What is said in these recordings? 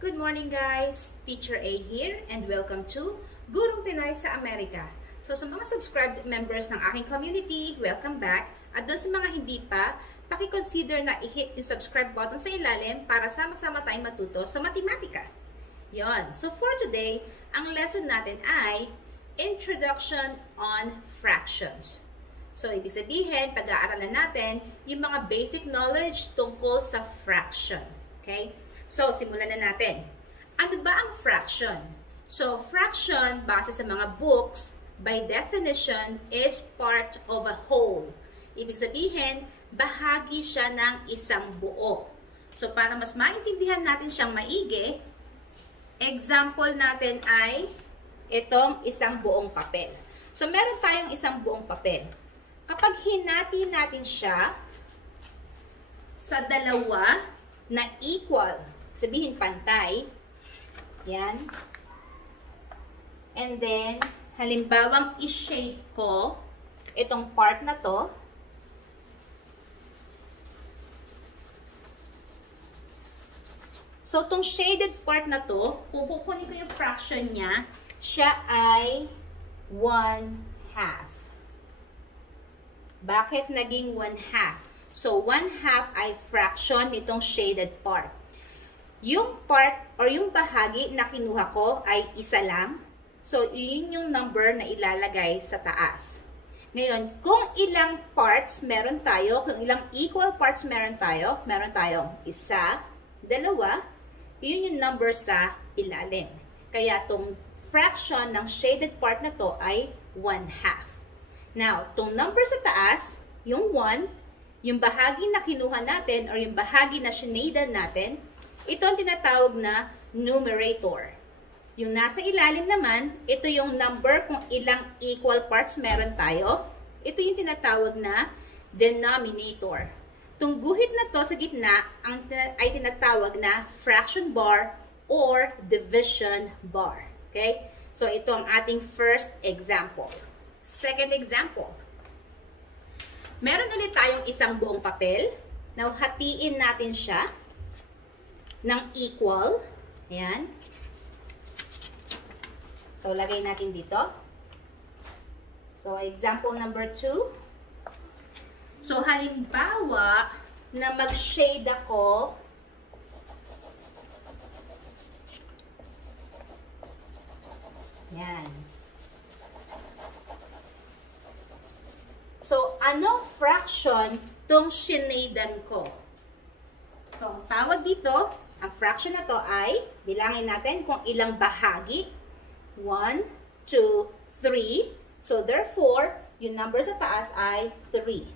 Good morning guys! Teacher A here and welcome to Gurong Pinoy sa Amerika. So sa mga subscribed members ng aking community, welcome back. At doon sa mga hindi pa, paki-consider na i-hit yung subscribe button sa ilalim para sama-sama tayong matuto sa matematika. Yon. So for today, ang lesson natin ay Introduction on Fractions. So ibig sabihin, pag-aaralan natin yung mga basic knowledge tungkol sa fraction. Okay? So, simulan na natin. Ano ba ang fraction? So, fraction, base sa mga books, by definition, is part of a whole. Ibig sabihin, bahagi siya ng isang buo. So, para mas maintindihan natin siyang maigi, example natin ay itong isang buong papel. So, meron tayong isang buong papel. Kapag hinati natin siya sa dalawa na equal, sabihin pantay, yan. And then, halimbawang i-shape ko itong part na to. So, itong shaded part na to, kung kukunin ko yung fraction niya, siya ay 1/2. Bakit naging 1/2? So, 1/2 ay fraction nitong shaded part. Yung part or yung bahagi na kinuha ko ay isa lang. So, yun yung number na ilalagay sa taas. Ngayon, kung ilang parts meron tayo, kung ilang equal parts meron tayong isa, dalawa, yun yung number sa ilalim. Kaya itong fraction ng shaded part na to ay 1/2. Now, itong number sa taas, yung 1, yung bahagi na kinuha natin or yung bahagi na shinadan natin, ito ang tinatawag na numerator. Yung nasa ilalim naman, ito yung number kung ilang equal parts meron tayo. Ito yung tinatawag na denominator. Itong guhit na to sa gitna ay tinatawag na fraction bar or division bar. Okay? So, ito ang ating first example. Second example. Meron ulit tayong isang buong papel. Now, hatiin natin siya ng equal. Ayan. So, lagay natin dito. So, example number 2. So, halimbawa na mag-shade ako yan. So, anong fraction tong shinadan ko? So, ang tawag dito, ang fraction na to ay, bilangin natin kung ilang bahagi. 1, 2, 3. So, therefore, yung number sa taas ay 3.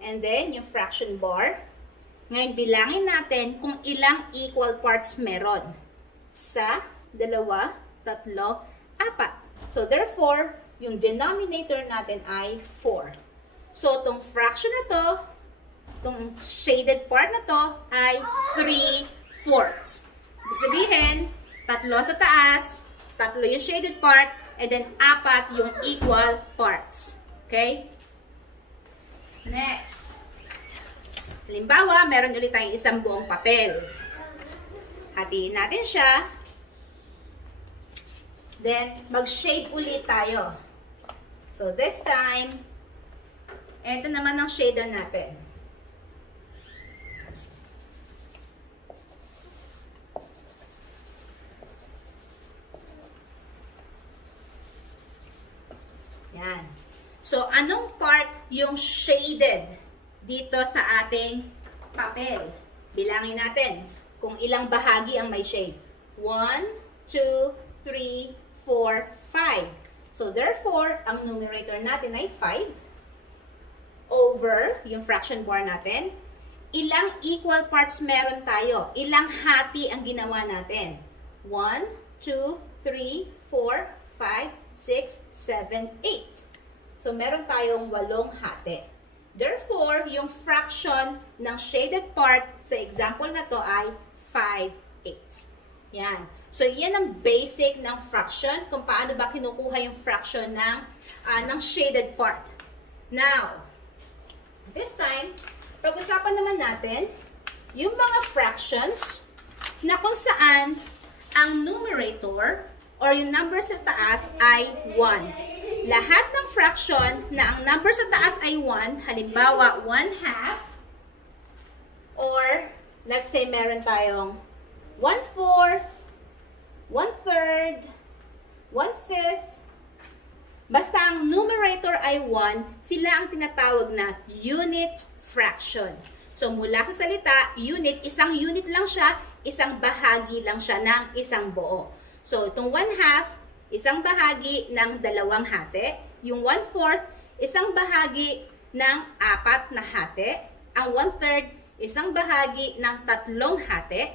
And then, yung fraction bar. Ngayon, bilangin natin kung ilang equal parts meron. Sa, 2, 3, 4. So, therefore, yung denominator natin ay 4. So, itong fraction na to, itong shaded part na to, ay 3/4. Ibig sabihin, 3 sa taas, 3 yung shaded part, and then 4 yung equal parts. Okay? Next. Halimbawa, meron ulit tayong isang buong papel. Hatiin natin siya. Then, mag-shade ulit tayo. So, this time, ito naman ang shade natin. Yan. So, anong part yung shaded dito sa ating papel? Bilangin natin kung ilang bahagi ang may shade. 1, 2, 3, 4, 5. So, therefore, ang numerator natin ay 5 over yung fraction bar natin. Ilang equal parts meron tayo? Ilang hati ang ginawa natin? 1, 2, 3, 4, 5, 6, 7, 8. So, meron tayong 8 hati. Therefore, yung fraction ng shaded part sa example na to ay 5/8. Yan. So, yan ang basic ng fraction, kung paano ba kinukuha yung fraction ng shaded part. Now, this time, pag-usapan naman natin yung mga fractions na kung saan ang numerator or yung number sa taas ay 1. Lahat ng fraction na ang number sa taas ay 1, halimbawa 1/2, or let's say meron tayong 1/4, 1/3, 1/5, basta ang numerator ay 1, sila ang tinatawag na unit fraction. So, mula sa salita, unit, isang unit lang siya, isang bahagi lang siya ng isang buo. So, itong 1/2, isang bahagi ng 2 hati. Yung 1/4, isang bahagi ng 4 na hati. Ang 1/3, isang bahagi ng 3 hati.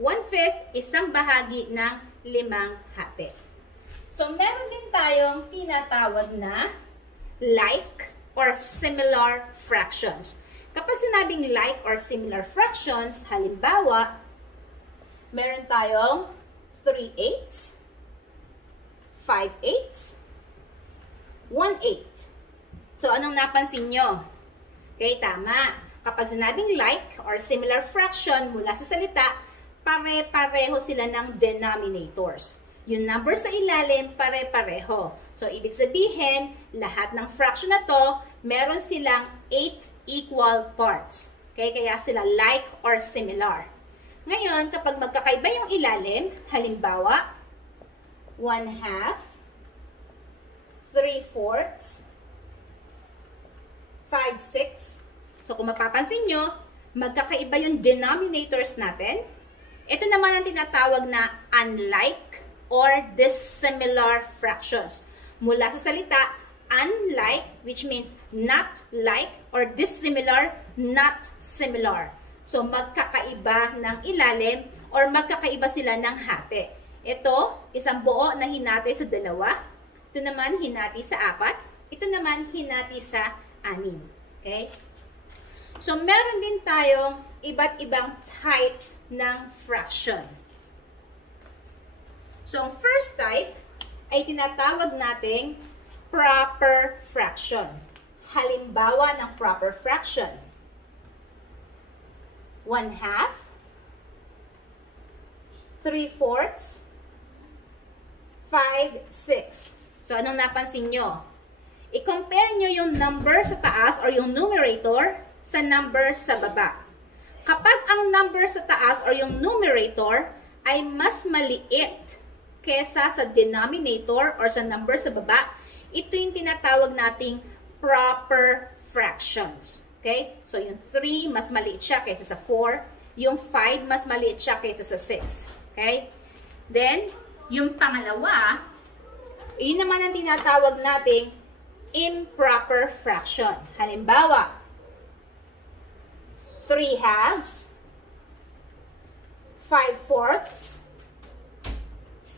1/5, isang bahagi ng 5 hati. So, meron din tayong tinatawag na like or similar fractions. Kapag sinabing like or similar fractions, halimbawa, meron tayong 3/8, 5/8, 1/8. So, anong napansin nyo? Okay, tama. Kapag sinabing like or similar fraction mula sa salita, pare-pareho sila ng denominators. Yung number sa ilalim, pare-pareho. So, ibig sabihin, lahat ng fraction na to, meron silang 8 equal parts. Okay, kaya sila like or similar. Ngayon, kapag magkakaiba yung ilalim, halimbawa, 1/2, 3/4, 5/6. So, kung mapapansin nyo, magkakaiba yung denominators natin. Ito naman ang tinatawag na unlike or dissimilar fractions. Mula sa salita, unlike, which means not like, or dissimilar, not similar. So, magkakaiba ng ilalim or magkakaiba sila ng hati. Ito, isang buo na hinati sa 2. Ito naman, hinati sa 4. Ito naman, hinati sa 6. Okay? So, meron din tayong iba't ibang types ng fraction. So, ang first type ay tinatawag nating proper fraction. Halimbawa ng proper fraction. 1/2, 3/4, 5/6. So, anong napansin nyo? I-compare nyo yung number sa taas or yung numerator sa number sa baba. Kapag ang number sa taas or yung numerator ay mas maliit kesa sa denominator or sa number sa baba, ito yung tinatawag nating proper fractions. Okay? So, yung 3, mas maliit siya kaysa sa 4. Yung 5, mas maliit siya kaysa sa 6. Okay? Then, yung pangalawa, yun naman ang tinatawag nating improper fraction. Halimbawa, 3/2, 5/4,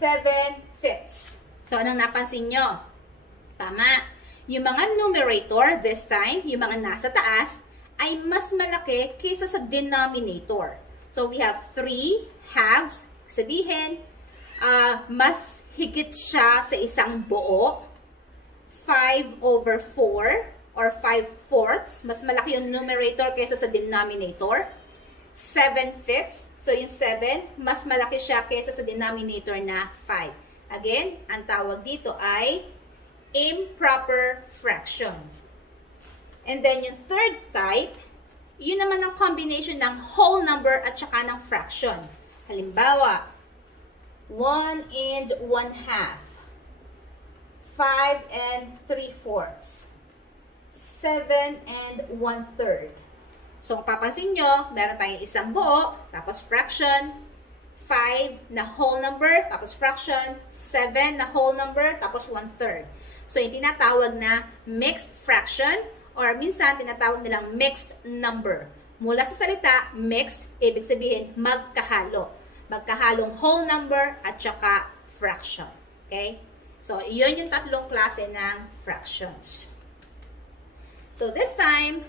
7/5. So, anong napansin nyo? Tama. Yung mga numerator, this time, yung mga nasa taas, ay mas malaki kaysa sa denominator. So, we have 3/2. Sabihin, mas higit siya sa isang buo. 5/4 or 5/4. Mas malaki yung numerator kaysa sa denominator. 7/5. So, yung 7, mas malaki siya kaysa sa denominator na 5. Again, ang tawag dito ay improper fraction. And then, yung third type, yun naman ang combination ng whole number at saka ng fraction. Halimbawa, 1 and 1/2, 5 and 3/4, 7 and 1/3. So, kung papansin nyo, meron tayong isang buo, tapos fraction, 5 na whole number, tapos fraction, 7 na whole number, tapos 1/3. So, yung tinatawag na mixed fraction, or minsan tinatawag nilang mixed number. Mula sa salita, mixed, ibig sabihin magkahalo. Magkahalong whole number at saka fraction. Okay? So, iyon yung tatlong klase ng fractions. So, this time,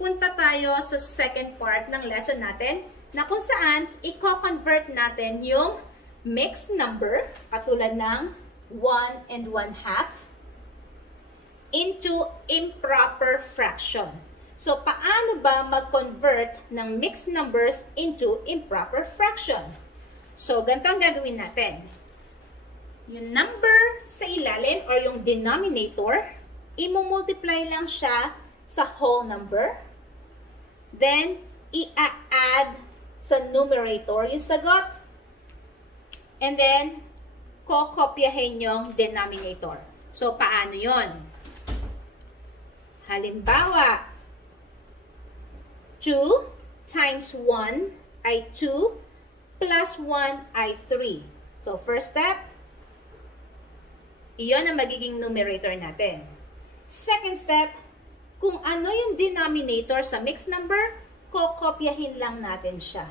punta tayo sa second part ng lesson natin na kung saan i-convert natin yung mixed number, katulad ng 1 and 1/2, into improper fraction. So, paano ba mag-convert ng mixed numbers into improper fraction? So, ganito ang gagawin natin. Yung number sa ilalim or yung denominator, i-multiply lang siya sa whole number. Then, i-add sa numerator yung sagot. And then, kokopyahin yung denominator. So, paano yon? Halimbawa, 2 times 1 ay 2 plus 1 ay 3. So, first step, iyon ang magiging numerator natin. Second step, kung ano yung denominator sa mixed number, kokopyahin lang natin siya.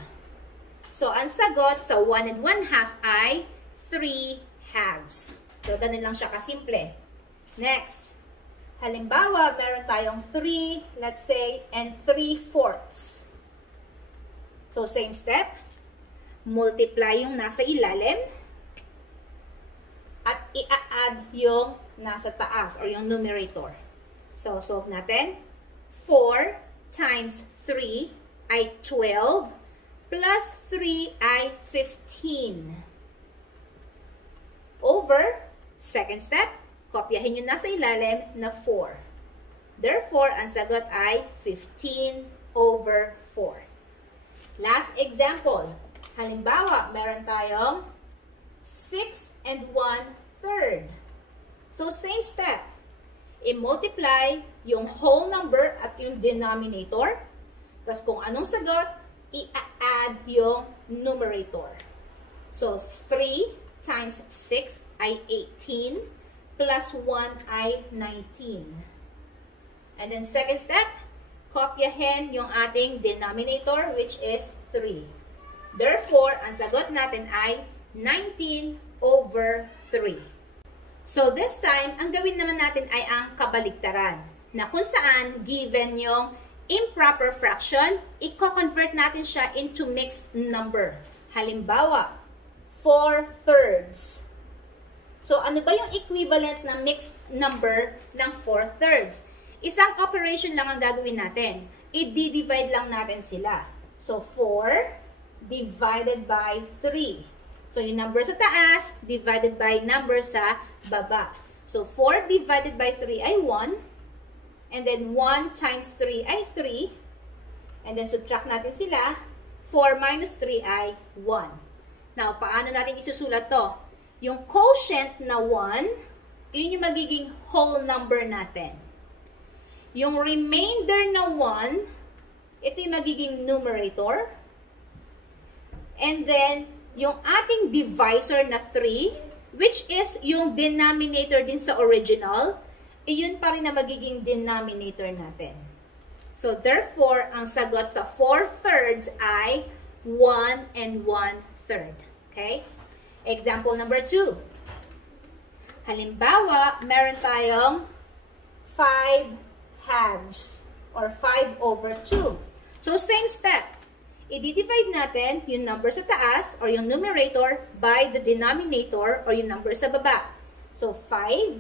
So, ang sagot sa 1 and 1/2 ay 3 halves. So, ganun lang siya kasimple. Next, halimbawa, meron tayong 3, let's say, and 3/4. So, same step. Multiply yung nasa ilalim at i-add yung nasa taas or yung numerator. So, solve natin. 4 times 3 ay 12 plus 3 ay 15. Over, second step, kopyahin yung nasa ilalim na 4. Therefore, ang sagot ay 15 over 4. Last example. Halimbawa, meron tayong 6 and 1/3. So, same step. I-multiply yung whole number at yung denominator. Tapos, kung anong sagot, i-add yung numerator. So, 3 times 6 ay 18 plus 1 ay 19. And then, second step, kopyahin yung ating denominator, which is 3. Therefore, ang sagot natin ay 19 over 3. So, this time, ang gawin naman natin ay ang kabaligtaran, na kung saan, given yung improper fraction, i-convert natin siya into mixed number. Halimbawa, 4/3. So, ano ba yung equivalent na mixed number ng 4/3? Isang operation lang ang gagawin natin. I-divide lang natin sila. So, 4 divided by 3. So, yung number sa taas, divided by number sa baba. So, 4 divided by 3 ay 1. And then, 1 times 3 ay 3. And then, subtract natin sila. 4 minus 3 ay 1. Now, paano natin isusulat to? Yung quotient na 1, yun yung magiging whole number natin. Yung remainder na 1, ito yung magiging numerator. And then, yung ating divisor na 3, which is yung denominator din sa original, iyon pa rin na magiging denominator natin. So, therefore, ang sagot sa 4/3 ay 1 and 1/3. Okay? Example number 2. Halimbawa, meron tayong 5 halves or 5 over 2. So, same step. I-divide natin yung number sa taas or yung numerator by the denominator or yung number sa baba. So, 5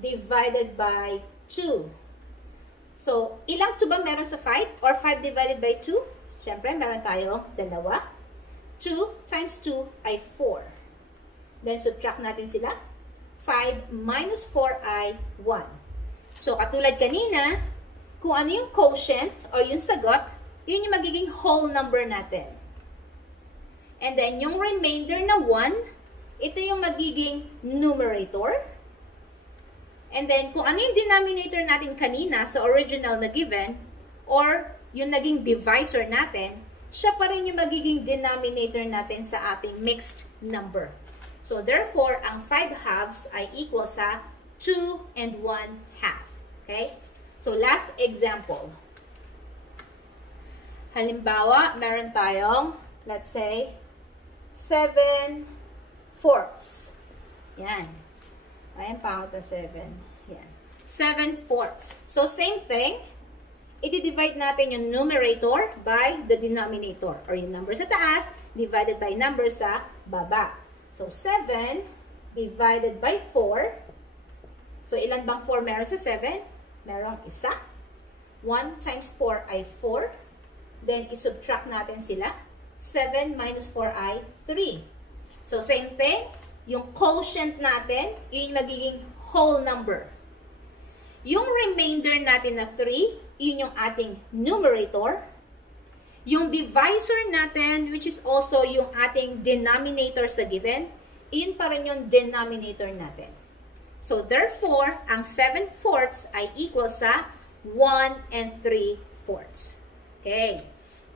divided by 2. So, ilang 2 ba meron sa 5? Or 5 divided by 2? Siyempre, meron tayong dalawa. 2 times 2 ay 4. Then, subtract natin sila. 5 minus 4 ay 1. So, katulad kanina, kung ano yung quotient or yung sagot, yun yung magiging whole number natin. And then, yung remainder na 1, ito yung magiging numerator. And then, kung ano yung denominator natin kanina sa original na given, or yung naging divisor natin, siya pa rin yung magiging denominator natin sa ating mixed number. So, therefore, ang 5 halves ay equal sa 2 and 1/2. Okay? So, last example. Halimbawa, meron tayong, let's say, 7/4. Yan. Ayan, pangat na 7. Yan. 7/4. So, same thing. I-divide natin yung numerator by the denominator. Or yung number sa taas, divided by number sa baba. So, 7 divided by 4. So, ilan bang 4 meron sa 7? Merong isa. 1 times 4 ay 4. Then, isubtract natin sila. 7 minus 4 ay 3. So, same thing. Yung quotient natin, yun yung magiging whole number. Yung remainder natin na 3, yun yung ating numerator. Yung divisor natin, which is also yung ating denominator sa given, yun pa rin yung denominator natin. So, therefore, ang 7/4 ay equal sa 1 and 3/4. Okay.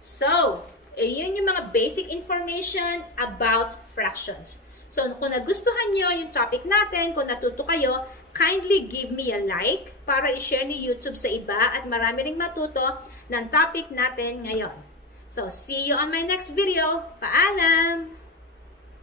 So, yun yung mga basic information about fractions. So, kung nagustuhan nyo yung topic natin, kung natuto kayo, kindly give me a like para i-share ni YouTube sa iba at marami ring matuto ng topic natin ngayon. So, see you on my next video. Paalam!